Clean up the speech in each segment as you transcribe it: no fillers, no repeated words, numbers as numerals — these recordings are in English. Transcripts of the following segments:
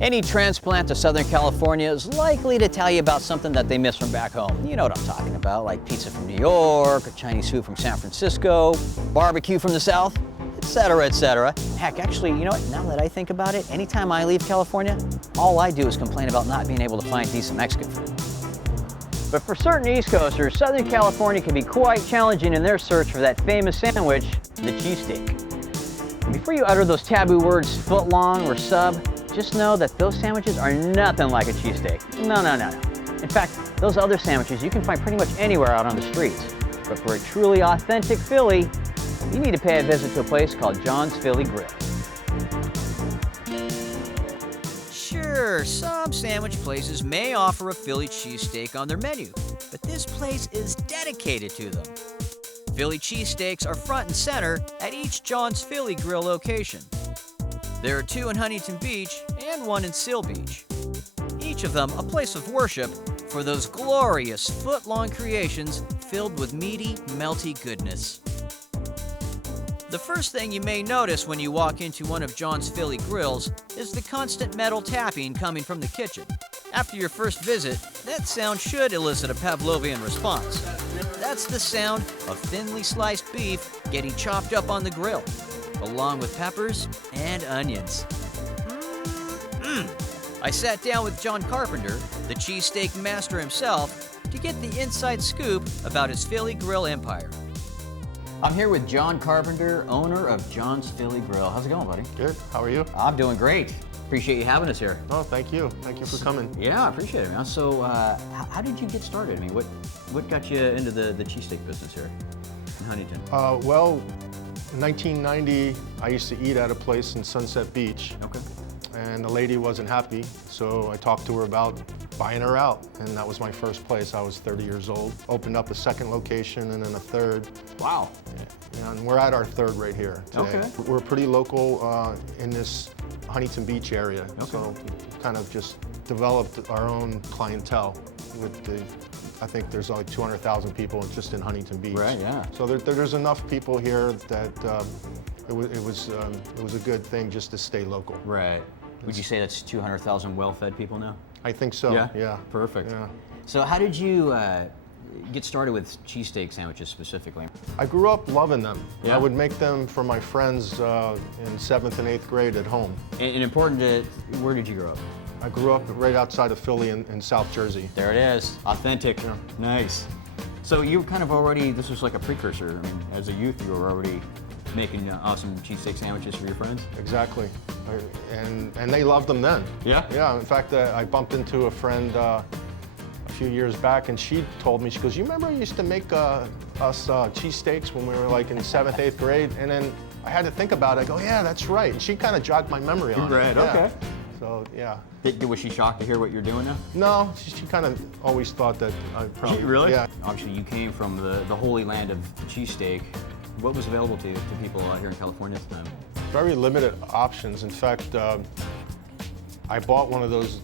Any transplant to Southern California is likely to tell you about something that they miss from back home. You know what I'm talking about, like pizza from New York, or Chinese food from San Francisco, barbecue from the South, etc., etc. Heck, actually, you know what, now that I think about it, anytime I leave California, all I do is complain about not being able to find decent Mexican food. But for certain East Coasters, Southern California can be quite challenging in their search for that famous sandwich, the cheesesteak. And before you utter those taboo words, foot long or sub, just know that those sandwiches are nothing like a cheesesteak. No, no, no, no. In fact, those other sandwiches you can find pretty much anywhere out on the streets. But for a truly authentic Philly, you need to pay a visit to a place called John's Philly Grill. Sure, some sandwich places may offer a Philly cheesesteak on their menu, but this place is dedicated to them. Philly cheesesteaks are front and center at each John's Philly Grill location. There are 2 in Huntington Beach and 1 in Seal Beach. Each of them a place of worship for those glorious foot-long creations filled with meaty, melty goodness. The first thing you may notice when you walk into one of John's Philly Grills is the constant metal tapping coming from the kitchen. After your first visit, that sound should elicit a Pavlovian response. That's the sound of thinly sliced beef getting chopped up on the grill, along with peppers and onions. I sat down with John Carpenter, the cheesesteak master himself, to get the inside scoop about his Philly Grill empire. I'm here with John Carpenter, owner of John's Philly Grill. How's it going, buddy? Good. How are you? I'm doing great. Appreciate you having us here. Oh, thank you. Thank you for coming. Yeah, I appreciate it, man. So, how did you get started? I mean, what got you into the cheesesteak business here in Huntington? Well, in 1990, I used to eat at a place in Sunset Beach. Okay. And the lady wasn't happy, so I talked to her about buying her out, and that was my first place. I was 30 years old. Opened up a second location and then a third. Wow. And we're at our third right here today. Okay. We're pretty local in this Huntington Beach area, okay. So kind of just developed our own clientele with the, I think there's like 200,000 people just in Huntington Beach. Right, yeah. So there's enough people here that it was a good thing just to stay local. Right. Would you say that's 200,000 well-fed people now? I think so, yeah. Perfect. Yeah. So how did you get started with cheesesteak sandwiches specifically? I grew up loving them. Yeah. I would make them for my friends in 7th and 8th grade at home. And important to, where did you grow up? I grew up right outside of Philly in South Jersey. There it is, authentic. Yeah. Nice. So you were kind of already, this was like a precursor. I mean, as a youth, you were already making awesome cheesesteak sandwiches for your friends? Exactly. And they loved them then. Yeah? Yeah, in fact, I bumped into a friend a few years back, and she told me, she goes, you remember you used to make us cheesesteaks when we were like in 7th, 8th grade? And then I had to think about it. I go, yeah, that's right. And she kind of jogged my memory on it. Right, Yeah. okay. So, yeah. Was she shocked to hear what you're doing now? No, she kind of always thought that I probably... Really? Yeah. Obviously, you came from the holy land of cheesesteak. What was available to people out here in California at the time? Very limited options. In fact, I bought one of those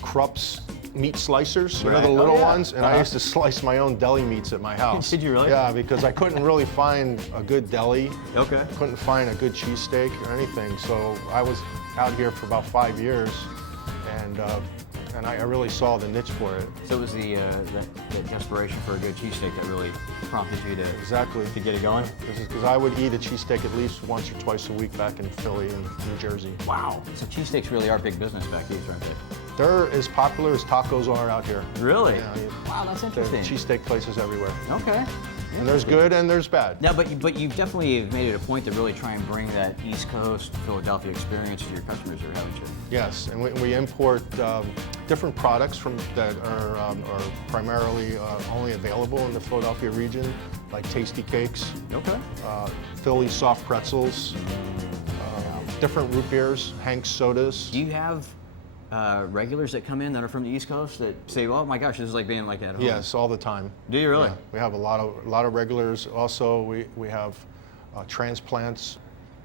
Krupp's meat slicers, you know, the little ones, and I used to slice my own deli meats at my house. Did you really? Yeah, because I couldn't really find a good deli. Okay. Couldn't find a good cheesesteak or anything, so I was out here for about 5 years, and I really saw the niche for it. So it was the desperation for a good cheesesteak that really prompted you to Exactly. to get it going? Because I would eat a cheesesteak at least once or twice a week back in Philly and New Jersey. Wow. So cheesesteaks really are big business back east, aren't they? They're as popular as tacos are out here. Really? Yeah, Wow, that's there are interesting. cheesesteak places everywhere. Okay. And there's good and there's bad. Now, but you definitely have made it a point to really try and bring that East Coast Philadelphia experience to your customers here, haven't you? Yes, and we import different products that are primarily only available in the Philadelphia region, like tasty cakes, Okay. Philly soft pretzels, different root beers, Hank's sodas. Do you have regulars that come in that are from the East Coast that say, "Oh my gosh, this is like being like at home"? Yes, all the time. Do you really? Yeah, we have a lot of regulars. Also, we have transplants.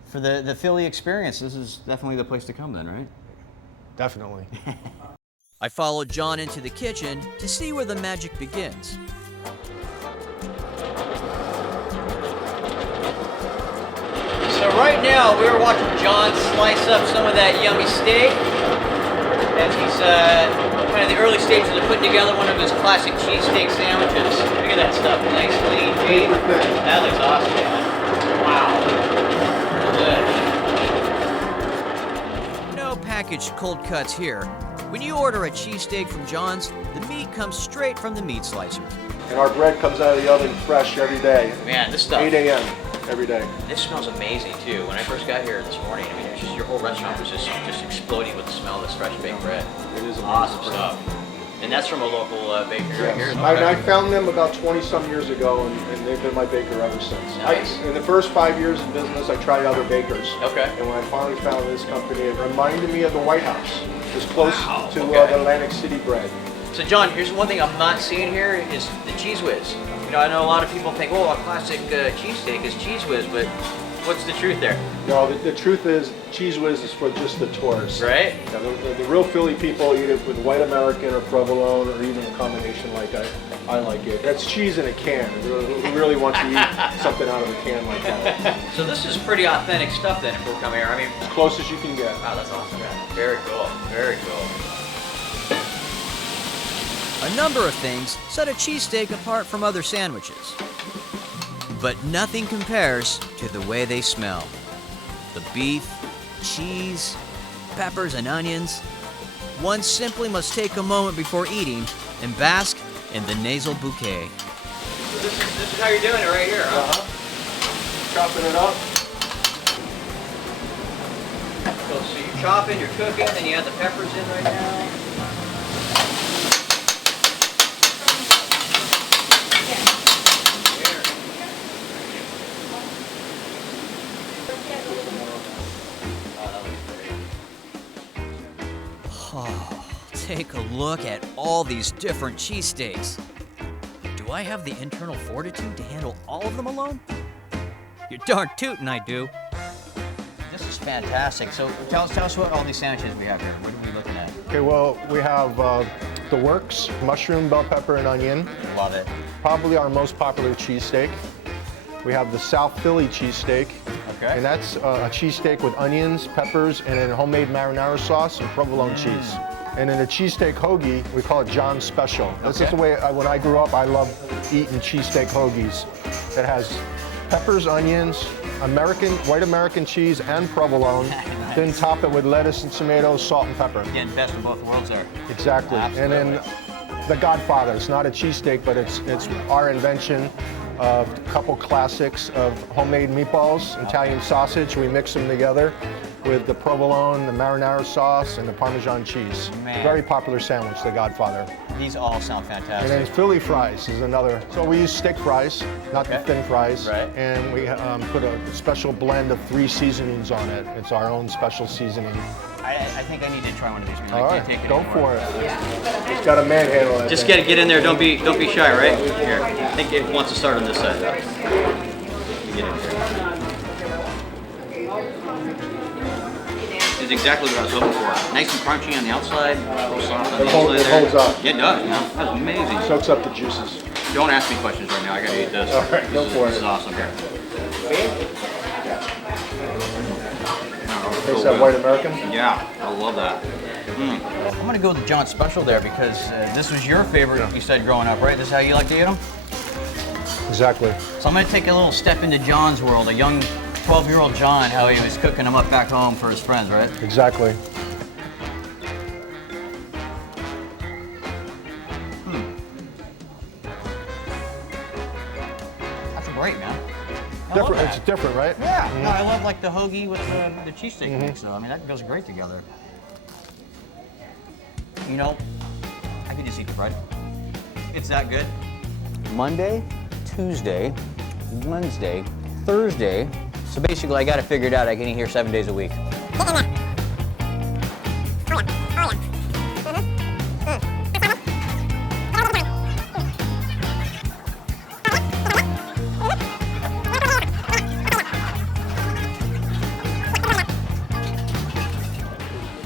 For the Philly experience, this is definitely the place to come then, right? Definitely. I followed John into the kitchen to see where the magic begins. So right now, we're watching John slice up some of that yummy steak. as he's kind of the early stages of putting together one of his classic cheesesteak sandwiches. Look at that stuff, nice lean meat. That looks awesome, man. Wow. Good. No packaged cold cuts here. When you order a cheesesteak from John's, the meat comes straight from the meat slicer. And our bread comes out of the oven fresh every day. Man, this stuff. 8 a.m. every day. This smells amazing too. When I first got here this morning, I mean, it's just your whole restaurant was just exploding with the smell of this fresh baked bread. It is Awesome stuff. And that's from a local bakery right here. I found them about 20-some years ago, and they've been my baker ever since. Nice. In the first 5 years in business, I tried other bakers. Okay. And when I finally found this company, it reminded me of the White House. It's close to the Atlantic City bread. So John, here's one thing I'm not seeing here is the Cheese Whiz. You know, I know a lot of people think, oh, a classic cheesesteak is Cheese Whiz, but what's the truth there? No, the truth is, Cheese Whiz is for just the tourists. Right? Yeah, the real Philly people eat it with white American or provolone, or even a combination like I like it. That's cheese in a can. Who really wants to eat something out of a can like that? So this is pretty authentic stuff then if we're coming here. I mean, As close as you can get. wow, that's awesome. Very cool. Very cool. A number of things set a cheesesteak apart from other sandwiches. But nothing compares to the way they smell. The beef, cheese, peppers, and onions. One simply must take a moment before eating and bask in the nasal bouquet. So this is how you're doing it right here, huh? Chopping it up. So you're chopping, you're cooking, then you add the peppers in right now. Oh, take a look at all these different cheesesteaks. Do I have the internal fortitude to handle all of them alone? You're darn tootin' I do. This is fantastic. So tell us what all these sandwiches we have here. What are we looking at? Okay, well, we have the works, mushroom, bell pepper, and onion. Love it. Probably our most popular cheesesteak. We have the South Philly cheesesteak. Okay. And that's a cheesesteak with onions, peppers, and then homemade marinara sauce and provolone cheese. And then the cheesesteak hoagie, we call it John's Special. This is the way, when I grew up, I loved eating cheesesteak hoagies. It has peppers, onions, white American cheese, and provolone. Nice. Then top it with lettuce and tomatoes, salt and pepper. Again, best of both worlds there. Exactly. Absolutely. And then the Godfather. It's not a cheesesteak, but it's our invention of a couple classics of homemade meatballs, Italian sausage. We mix them together with the provolone, the marinara sauce, and the Parmesan cheese. Man. Very popular sandwich, the Godfather. These all sound And fantastic. then Philly fries is another. So we use steak fries, not the thin fries. Right. And we put a special blend of 3 seasonings on it. It's our own special seasoning. I think I need to try one of these. Man. All I right, can't take it go anymore. for it. It's got a manhandle. I Just think. get in there. Don't be shy, right? Here. I think it wants to start on this side. Get in here. This is exactly what I was hoping for. Nice and crunchy on the outside, a little soft on the inside It there. holds up. Yeah, it does. Man. That's amazing. Soaks up the juices. Don't ask me questions right now. I gotta eat this. All right, go for This it. is awesome here. There's that white American. Yeah, I love that. I'm gonna go with the John's Special there because this was your favorite. You said growing up, right? This is how you like to eat them. Exactly. So I'm gonna take a little step into John's world, a young 12-year-old John, how he was cooking them up back home for his friends, right? Exactly. That's great, man. I love Different. that. It's different, right? Yeah. No, I love like the hoagie with the cheesesteak mix. So I mean, that goes great together. You know, I could just eat the bread. It's that good. Monday, Tuesday, Wednesday, Thursday. So basically, I got it figured out. I can eat here 7 days a week.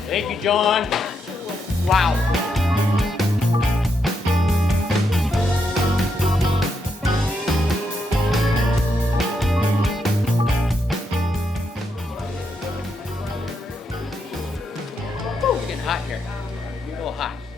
Thank you, John. Wow. It's getting hot here. little hot.